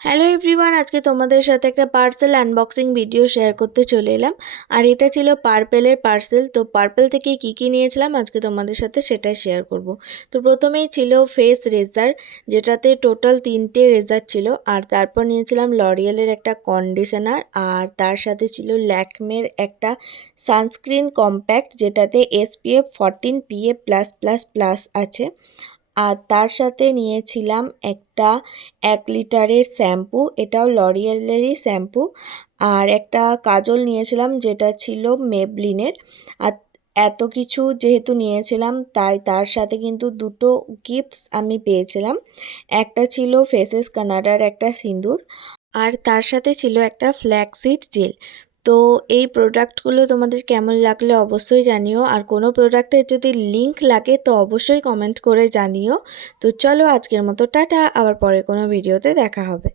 Hello everyone, আজকে তোমাদের সাথে একটা পার্সেল আনবক্সিং ভিডিও শেয়ার করতে চলে এলাম। আর এটা ছিল পার্পেলের পার্সেল। তো পার্পেল থেকে কি নিয়েছিলাম আজকে তোমাদের সাথে সেটাই শেয়ার করব। তো প্রথমেই ছিল ফেস রেজার, যেটাতে টোটাল 3টে রেজার ছিল। আর তারপর নিয়েছিলাম লরিয়েলের একটা কন্ডিশনার, আর তার সাথে ছিল ল্যাকমের একটা সানস্ক্রিন কম্প্যাক্ট, যেটাতে SPF 14 PA+++ আছে। আর তার সাথে নিয়েছিলাম একটা 1 লিটারের শ্যাম্পু, এটাও লরিয়েলেরই শ্যাম্পু। আর একটা কাজল নিয়েছিলাম, যেটা ছিল মেবলিনের। আর এত কিছু যেহেতু নিয়েছিলাম, তাই তার সাথে কিন্তু দুটো গিফটস আমি পেয়েছিলাম। একটা ছিল ফেসেস কানাডার একটা সিঁদুর, আর তার সাথে ছিল একটা ফ্ল্যাক্সিড জেল। তো এই প্রোডাক্টগুলো তোমাদের কেমন লাগলে অবশ্যই জানিও, আর কোনো প্রোডাক্টের যদি লিংক লাগে তো অবশ্যই কমেন্ট করে জানিও। তো চলো আজকের মতো টাটা, আবার পরে কোনো ভিডিওতে দেখা হবে।